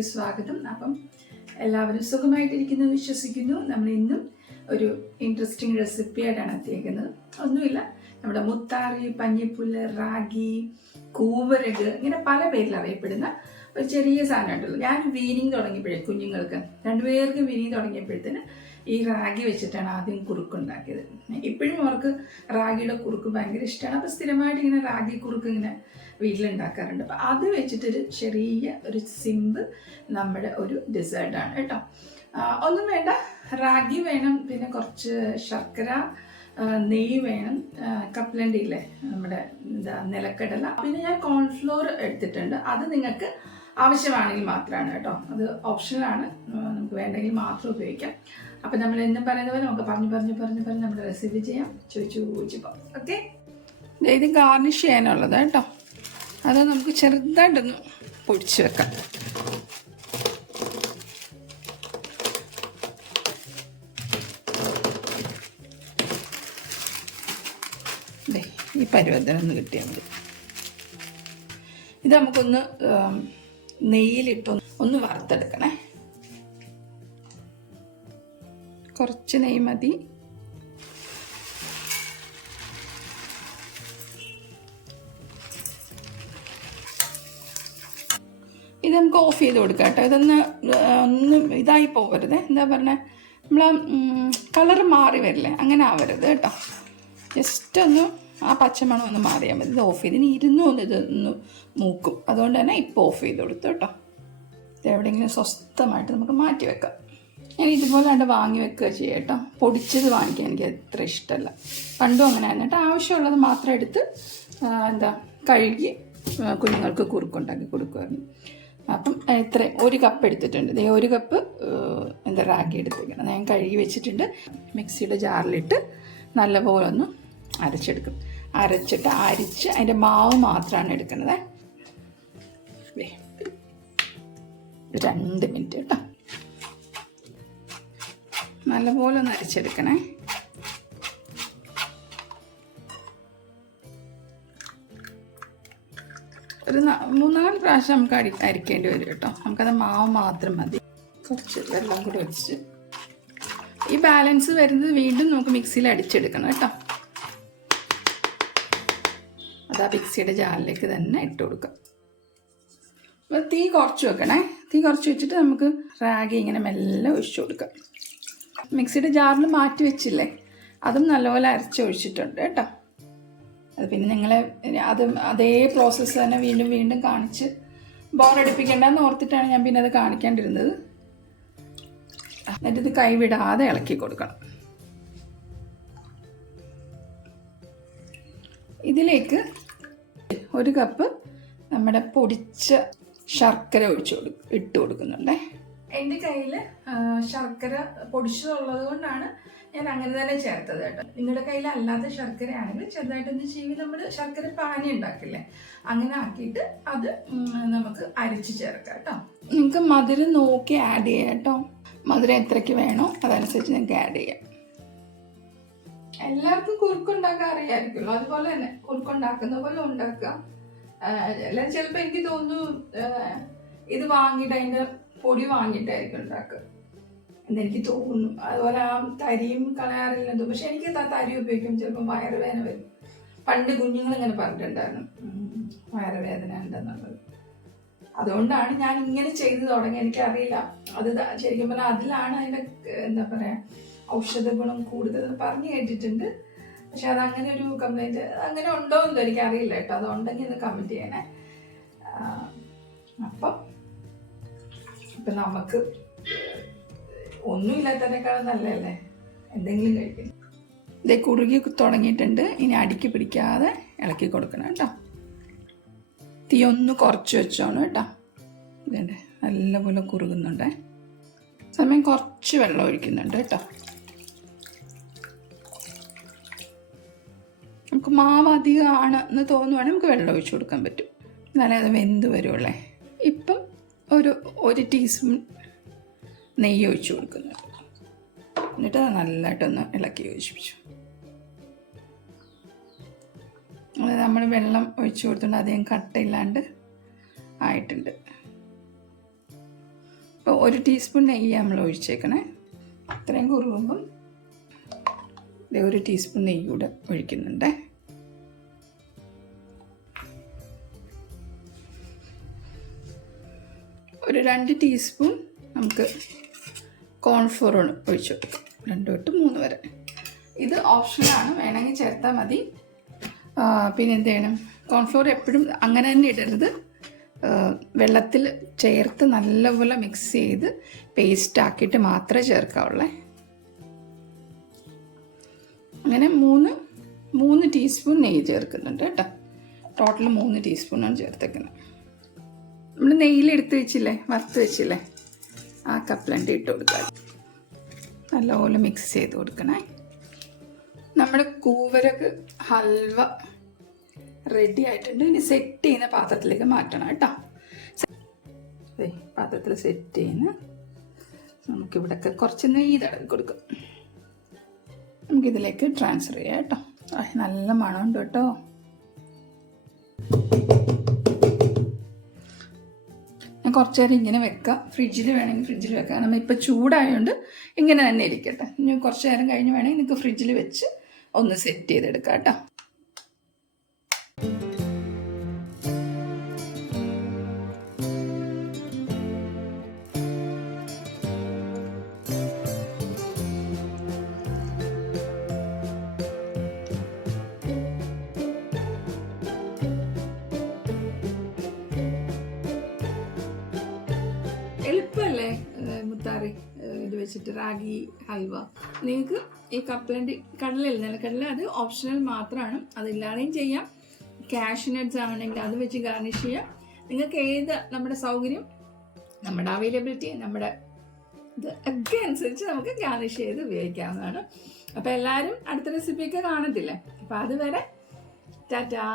വീഡിയോയിലേക്ക് സ്വാഗതം. അപ്പം എല്ലാവരും സുഖമായിട്ടിരിക്കുന്നു വിശ്വസിക്കുന്നു. നമ്മൾ ഇന്നും ഒരു ഇൻട്രസ്റ്റിംഗ് റെസിപ്പിയായിട്ടാണ് എത്തിയിരിക്കുന്നത്. ഒന്നുമില്ല, നമ്മുടെ മുത്താറി, പഞ്ഞിപ്പുല്ല്, റാഗി, കൂവരക്, ഇങ്ങനെ പല പേരിൽ അറിയപ്പെടുന്ന ഒരു ചെറിയ സാധനം ഉണ്ടല്ലോ. ഞാൻ വീനിങ് തുടങ്ങിയപ്പോഴേ കുഞ്ഞുങ്ങൾക്ക് രണ്ടുപേർക്കും വീനിങ് തുടങ്ങിയപ്പോഴത്തേന് ഈ റാഗി വെച്ചിട്ടാണ് ആദ്യം കുറുക്കുണ്ടാക്കിയത്. ഇപ്പോഴും അവർക്ക് റാഗിയുടെ കുറുക്ക് ഭയങ്കര ഇഷ്ടമാണ്. അപ്പോൾ സ്ഥിരമായിട്ട് ഇങ്ങനെ റാഗി കുറുക്ക് ഇങ്ങനെ വീട്ടിലുണ്ടാക്കാറുണ്ട്. അപ്പോൾ അത് വെച്ചിട്ടൊരു ചെറിയ ഒരു സിമ്പിൾ നമ്മുടെ ഒരു ഡെസേർട്ടാണ് കേട്ടോ. ഒന്നും വേണ്ട, റാഗി വേണം, പിന്നെ കുറച്ച് ശർക്കര, നെയ്യ് വേണം, കപ്പലണ്ടിയില്ലേ നമ്മുടെ നിലക്കടല, പിന്നെ ഞാൻ കോൺഫ്ലോർ എടുത്തിട്ടുണ്ട്. അത് നിങ്ങൾക്ക് ആവശ്യമാണെങ്കിൽ മാത്രമാണ് കേട്ടോ, അത് ഓപ്ഷണലാണ്, നമുക്ക് വേണ്ടെങ്കിൽ മാത്രം ഉപയോഗിക്കാം. അപ്പം നമ്മൾ എന്നും പറയുന്ന പോലെ നമുക്ക് പറഞ്ഞ് നമ്മുടെ റെസിപ്പി ചെയ്യാം. ചോദിച്ചപ്പോൾ ഓക്കെ. ഇത് ഗാർണിഷ് ചെയ്യാനുള്ളത് കേട്ടോ, അത് നമുക്ക് ചെറുതായിട്ടൊന്ന് പൊടിച്ച് വെക്കാം. ഈ പരുവത്തിനൊന്ന് കിട്ടിയാൽ മതി. ഇത് നമുക്കൊന്ന് നെയ്യിലിട്ടൊന്ന് വറുത്തെടുക്കണേ. കുറച്ച് നെയ്യ് മതി. ഇത് നമുക്ക് ഓഫ് ചെയ്ത് കൊടുക്കാം കേട്ടോ. ഇതൊന്ന് ഇതായി പോകരുത്, എന്താ പറഞ്ഞ നമ്മൾ കളർ മാറി വരില്ലേ, അങ്ങനെ ആവരുത് കേട്ടോ. ജസ്റ്റ് ഒന്ന് ആ പച്ചമണം ഒന്ന് മാറിയാൽ മതി. ഇത് ഓഫ് ചെയ്ത് ഇനി ഇതൊന്ന് മൂക്കും, അതുകൊണ്ട് തന്നെ ഇപ്പോൾ ഓഫ് ചെയ്ത് കൊടുത്തു കേട്ടോ. ഇത് എവിടെയെങ്കിലും സ്വസ്ഥമായിട്ട് നമുക്ക് മാറ്റി വെക്കാം. ഞാൻ ഇതുപോലെ വാങ്ങി വെക്കുക ചെയ്യാം കേട്ടോ. പൊടിച്ചത് വാങ്ങിക്കാൻ എനിക്ക് അത്ര ഇഷ്ടമല്ല. പണ്ടും അങ്ങനെ ആയിരുന്നു കേട്ടോ. ആവശ്യമുള്ളത് മാത്രം എടുത്ത് കഴുകി കുഞ്ഞുങ്ങൾക്ക് കുറുക്കുണ്ടാക്കി കൊടുക്കുമായിരുന്നു. അപ്പം ഇത്ര ഒരു കപ്പ് എടുത്തിട്ടുണ്ട്. ഇതേ ഒരു കപ്പ് റാഗി എടുത്തിരിക്കണം. ഞാൻ കഴുകി വെച്ചിട്ടുണ്ട്. മിക്സിയുടെ ജാറിലിട്ട് നല്ലപോലെ ഒന്ന് അരച്ചെടുക്കും. അരച്ചിട്ട് അരിച്ച് അതിൻ്റെ മാവ് മാത്രമാണ് എടുക്കുന്നത്. 2 മിനിറ്റ് കേട്ടോ. നല്ലപോലെ ഒന്ന് അരച്ചെടുക്കണേ. ഒരു 3-4 പ്രാവശ്യം നമുക്ക് അരിക്കേണ്ടി വരും കേട്ടോ. നമുക്കത് മാവ് മാത്രം മതി. കുറച്ച് വെള്ളം കൂടി വെച്ച് ഈ ബാലൻസ് വരുന്നത് വീണ്ടും നമുക്ക് മിക്സിയിൽ അടിച്ചെടുക്കണം കേട്ടോ. അത് ആ മിക്സിയുടെ ജാറിലേക്ക് തന്നെ ഇട്ട് കൊടുക്കാം. അപ്പോൾ തീ കുറച്ച് വെക്കണേ. തീ കുറച്ച് വെച്ചിട്ട് നമുക്ക് റാഗി ഇങ്ങനെ മെല്ലെ ഒഴിച്ചു കൊടുക്കാം. മിക്സിയുടെ ജാറിൽ മാറ്റി വെച്ചില്ലേ, അതും നല്ലപോലെ അരച്ചൊഴിച്ചിട്ടുണ്ട് കേട്ടോ. അത് പിന്നെ നിങ്ങളെ അതേ പ്രോസസ്സ് തന്നെ വീണ്ടും കാണിച്ച് ബോറടിപ്പിക്കേണ്ടെന്ന് ഓർത്തിട്ടാണ് ഞാൻ പിന്നെ അത് കാണിക്കാണ്ടിരുന്നത്. എന്നിട്ട് ഇത് കൈവിടാതെ ഇളക്കി കൊടുക്കണം. ഇതിലേക്ക് 1 കപ്പ് നമ്മുടെ പൊടിച്ച ശർക്കര ഇട്ട് കൊടുക്കുന്നുണ്ടേ. എൻ്റെ കയ്യിൽ ശർക്കര പൊടിച്ചതുള്ളത് കൊണ്ടാണ് ഞാൻ അങ്ങനെ തന്നെ ചേർത്തത് കേട്ടോ. നിങ്ങളുടെ കയ്യിൽ അല്ലാത്ത ശർക്കര ആണെങ്കിൽ ചെറുതായിട്ടൊന്ന് ചീവി നമ്മൾ ശർക്കര പാനി ഉണ്ടാക്കില്ലേ, അങ്ങനെ ആക്കിയിട്ട് അത് നമുക്ക് അരിച്ച് ചേർക്കാം കേട്ടോ. നിങ്ങൾക്ക് മധുരം നോക്കി ആഡ് ചെയ്യാം കേട്ടോ. മധുരം എത്രയ്ക്ക് വേണോ അതനുസരിച്ച് നിങ്ങൾക്ക് ആഡ് ചെയ്യാം. എല്ലാവർക്കും കുറുക്കുണ്ടാക്കാൻ അറിയാമായിരിക്കുമല്ലോ, അതുപോലെ തന്നെ കുറുക്കുണ്ടാക്കുന്ന പോലെ ഉണ്ടാക്കുക. എല്ലാവരും ചിലപ്പോൾ എനിക്ക് തോന്നുന്നു ഇത് വാങ്ങിയിട്ട് അതിൻ്റെ പൊടി വാങ്ങിയിട്ടായിരിക്കും ഉണ്ടാക്കുക എന്നെനിക്ക് തോന്നുന്നു. അതുപോലെ ആ തരിയും കളയാറില്ലെന്തോ, പക്ഷെ എനിക്ക് തരി ഉപയോഗിക്കും ചിലപ്പോൾ വയറുവേദന വരും. പണ്ട് കുഞ്ഞുങ്ങൾ ഇങ്ങനെ പറഞ്ഞിട്ടുണ്ടായിരുന്നു വയറുവേദന ഉണ്ടെന്നുള്ളത്. അതുകൊണ്ടാണ് ഞാൻ ഇങ്ങനെ ചെയ്തു തുടങ്ങി. എനിക്കറിയില്ല, അത് ശരിക്കും പറഞ്ഞാൽ അതിലാണ് അതിൻ്റെ എന്താ പറയുക ഔഷധ ഗുണം കൂടുതൽ പറഞ്ഞു കേട്ടിട്ടുണ്ട്. പക്ഷെ അതങ്ങനെ ഒരു കംപ്ലൈൻറ്റ് അങ്ങനെ ഉണ്ടോ എന്തോ എനിക്കറിയില്ല കേട്ടോ. അതുണ്ടെങ്കിൽ ഒന്ന് കമൻറ്റ് ചെയ്യണേ. അപ്പം നമുക്ക് ഒന്നുമില്ലാത്തതിനേക്കാളും നല്ലതല്ലേ എന്തെങ്കിലും കഴിക്കും. ഇതേ കുറുകി തുടങ്ങിയിട്ടുണ്ട്. ഇനി അടിക്ക് പിടിക്കാതെ ഇളക്കി കൊടുക്കണം കേട്ടോ. തീ ഒന്ന് കുറച്ച് വെച്ചോണം കേട്ടോ. ഇതേ നല്ലപോലെ കുറുകുന്നുണ്ട്. സമയം കുറച്ച് വെള്ളം ഒഴിക്കുന്നുണ്ട് കേട്ടോ. നമുക്ക് മാവ് അധികമാണ് എന്ന് തോന്നുവാണെങ്കിൽ നമുക്ക് വെള്ളം ഒഴിച്ചു കൊടുക്കാൻ പറ്റും. എന്നാലേ അത് വെന്ത് വരുള്ളേ. ഇപ്പം ഒരു ടീസ്പൂൺ നെയ്യ് ഒഴിച്ചു കൊടുക്കുന്നുണ്ട്. എന്നിട്ട് അത് നല്ലതായിട്ടൊന്ന് ഇളക്കി യോജിപ്പിച്ചു. അത് നമ്മൾ വെള്ളം ഒഴിച്ചു കൊടുത്തുകൊണ്ട് അധികം കട്ടയില്ലാണ്ട് ആയിട്ടുണ്ട്. അപ്പോൾ 1 ടീസ്പൂൺ നെയ്യ് നമ്മൾ ഒഴിച്ചേക്കണേ. അത്രയും കുറുകുമ്പം 1 ടീസ്പൂൺ നെയ്യ് കൂടെ ഒഴിക്കുന്നുണ്ട്. ഒരു 2 ടീസ്പൂൺ നമുക്ക് കോൺഫ്ലോർ ഒഴിച്ചു കൊടുക്കാം. 2 തൊട്ട് 3 വരെ. ഇത് ഓപ്ഷനാണ്, വേണമെങ്കിൽ ചേർത്താൽ മതി. പിന്നെ എന്ത് ചെയ്യണം, കോൺഫ്ലോർ എപ്പോഴും അങ്ങനെ തന്നെ ഇടരുത്. വെള്ളത്തിൽ ചേർത്ത് നല്ലപോലെ മിക്സ് ചെയ്ത് പേസ്റ്റ് ആക്കിയിട്ട് മാത്രമേ ചേർക്കാവുള്ളേ. അങ്ങനെ 3 ടീസ്പൂൺ നെയ്യ് ചേർക്കുന്നുണ്ട് കേട്ടോ. ടോട്ടൽ 3 ടീസ്പൂണാണ് ചേർത്തേക്കുന്നത്. നമ്മൾ നെയ്യിലെടുത്ത് വെച്ചില്ലേ, വറുത്ത് വെച്ചില്ലേ, ആ കപ്പലണ്ടി ഇട്ട് കൊടുക്കുക. നല്ലപോലെ മിക്സ് ചെയ്ത് കൊടുക്കണേ. നമ്മുടെ കൂവരക് ഹൽവ റെഡി ആയിട്ടുണ്ട്. ഇനി സെറ്റ് ചെയ്യുന്ന പാത്രത്തിലേക്ക് മാറ്റണം കേട്ടോ. പാത്രത്തിൽ സെറ്റ് ചെയ്യുന്ന നമുക്കിവിടെയൊക്കെ കുറച്ച് നെയ്യ് തടവി കൊടുക്കാം. നമുക്കിതിലേക്ക് ട്രാൻസ്ഫർ ചെയ്യാം കേട്ടോ. നല്ല മണമുണ്ട് കേട്ടോ. ഞാൻ കുറച്ച് നേരം ഇങ്ങനെ വെക്കാം. ഫ്രിഡ്ജിൽ വേണമെങ്കിൽ ഫ്രിഡ്ജിൽ വെക്കാം. നമ്മളിപ്പോൾ ചൂടായതുകൊണ്ട് ഇങ്ങനെ തന്നെ ഇരിക്കട്ടെ. ഇനി കുറച്ച് നേരം കഴിഞ്ഞ് വേണമെങ്കിൽ നിങ്ങൾക്ക് ഫ്രിഡ്ജിൽ വെച്ച് ഒന്ന് സെറ്റ് ചെയ്തെടുക്കാം കേട്ടോ. എളുപ്പമല്ലേ മുത്താറി ഇത് വെച്ചിട്ട് റാഗി ഹൽവ. നിങ്ങൾക്ക് ഈ കപ്പലണ്ടി കടലയില്ല, നിലക്കടല അത് ഓപ്ഷണൽ മാത്രമാണ്. അതില്ലാതെയും ചെയ്യാം. കാഷ്യൂ നട്ട്സ് ആണെങ്കിൽ അത് വെച്ച് ഗാർണിഷ് ചെയ്യാം. നിങ്ങൾക്ക് ഏത് നമ്മുടെ സൗകര്യം, നമ്മുടെ അവൈലബിലിറ്റി, നമ്മുടെ ഇത് ഒക്കെ അനുസരിച്ച് നമുക്ക് ഗാർണിഷ് ചെയ്ത് ഉപയോഗിക്കാവുന്നതാണ്. അപ്പോൾ എല്ലാവരും അടുത്ത റെസിപ്പിയൊക്കെ കാണത്തില്ലേ. അപ്പോൾ അതുവരെ ടാറ്റാ.